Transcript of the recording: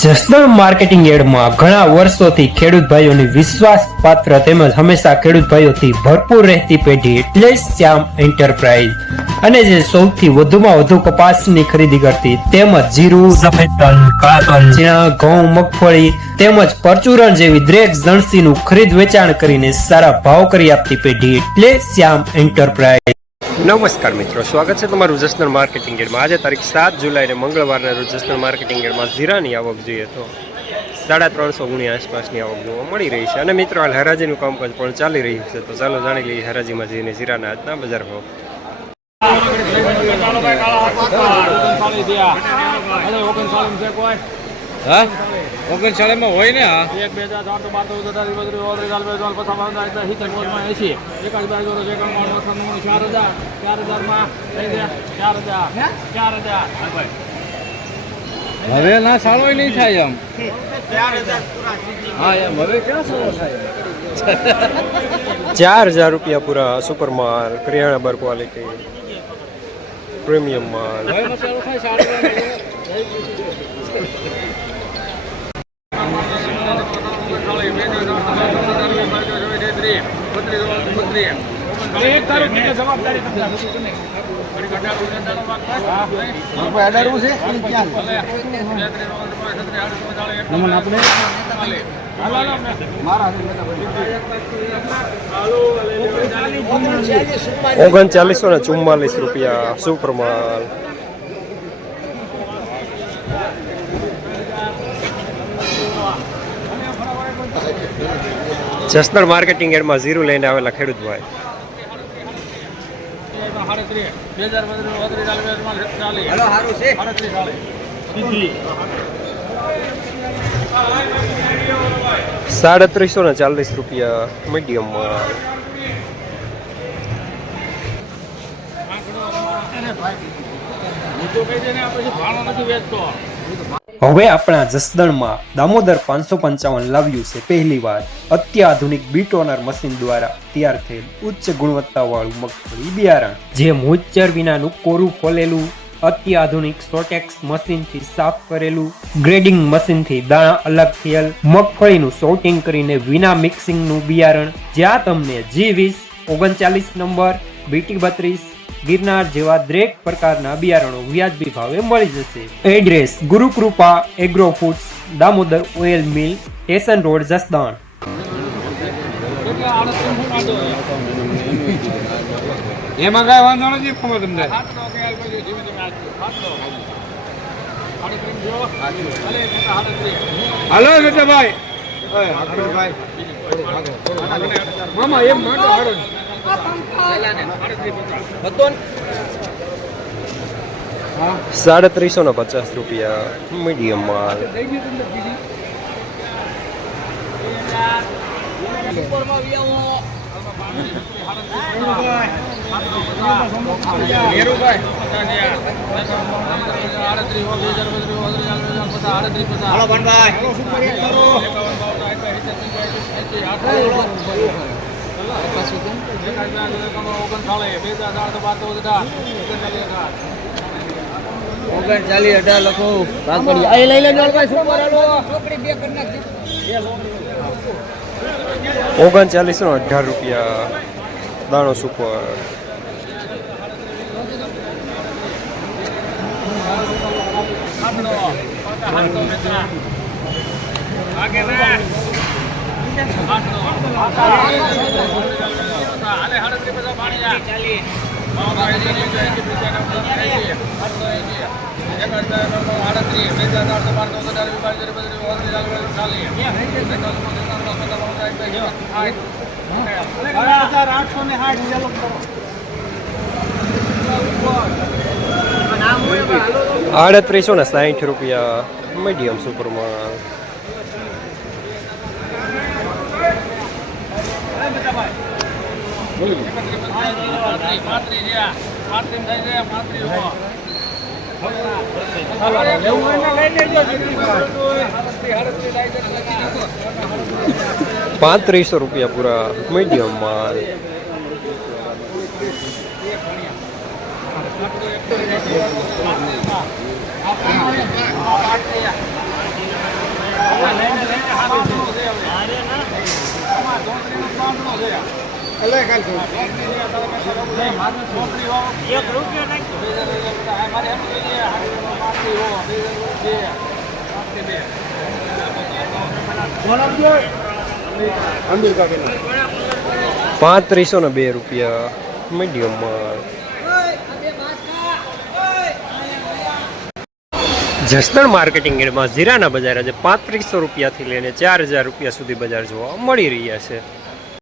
Jasdan marketing યાર્ડમાં ઘણા વર્ષોથી ખેડૂત ભાઈઓની વિશ્વાસપાત્ર તેમજ હંમેશા ખેડૂત ભાઈઓથી ભરપૂર રહેતી પેઢી એટલે શ્યામ એન્ટરપ્રાઇઝ અને જે સૌથી વધુમાં વધુ કપાસની ખરીદી કરતી તેમજ જીરું, સફેદ તલ, કાળા તલ, ચણા, ઘઉં, મગફળી તેમજ પરચુરણ જેવી દરેક જણસીનું ખરીદ વેચાણ કરીને સારા ભાવ કરી આપતી પેઢી એટલે શ્યામ એન્ટરપ્રાઇઝ। નમસ્કાર મિત્રો, સ્વાગત છે તમારું જસદણ માર્કેટિંગ યાર્ડમાં। આજે તારીખ 7 જુલાઈને મંગળવારના રોજ જસદણ માર્કેટિંગ યાર્ડમાં જીરાની આવક જોઈએ તો 350 ગુણી આસપાસની આવક જોવા મળી રહી છે અને મિત્રો હાલ હરાજીનું કામકાજ પણ ચાલી રહ્યું છે। તો ચાલો જાણી લઈએ હરાજીમાં જઈને જીરાના આજના બજાર ભાવ। ઓગણચાળીસમાં હોય ને હા 1 2 4 5 6 7 હવે ના સારો નહીં થાય એમ હા એમ હવે ક્યાં સારો થાય 4000 રૂપિયા પૂરા સુપર માલ, કરિયાણા બર ક્વોલિટી, પ્રીમિયમ માલ। હવે મસાલો થાય સારો રૂપિયા સુપર માલ। જસદણ માર્કેટિંગ યાર્ડમાં જીરું લઈને આવેલા ખેડૂત ભાઈ 3740 રૂપિયા મીડિયમ માલ। હવે આપણા જસદણમાં દામોદર 555 લાવ્યું છે પહેલી વાર અત્યાધુનિક બીટોનર મશીન દ્વારા તૈયાર થયેલ ઉચ્ચ ગુણવત્તાવાળું મગફળી બિયારણ, જે મોઇસ્ચર વિનાનું કોરું ફોલેલું અત્યાધુનિક સોટેક્સ મશીનથી સાફ કરેલું, ગ્રેડિંગ મશીનથી દાણા અલગ થયેલ મગફળીનું સોર્ટિંગ કરીને વિના મિક્સિંગનું બિયારણ, જ્યાં તમને G20, 39 નંબર, BT32, ગિરનાર જેવા દરેક પ્રકારના બિયારણો વ્યાજબી ભાવે મળી જશે। Address Gurukrupa agro foods, Damodar oil mill, station road, Jasdan. એમાં કઈ વાંધો નથી તમને હાલો ભાઈ મામા એમ માંડો હાડો 3750 રૂપિયા મીડિયમ માલ। લખો 3918 રૂપિયા દાણો સુપર। આડત્રીસો ને 60 રૂપિયા મીડિયમ સુપર માલ। ₹35 પૂરા મીડિયમ માલ। અલે કાલ છું અંબીર કાપીને 3502 રૂપિયા મીડિયમ માલ. જસદણ માર્કેટિંગ યાર્ડમાં જીરાના બજાર આજે 3500 રૂપિયાથી લઈને 4000 રૂપિયા સુધી બજાર જોવા મળી રહ્યા છે.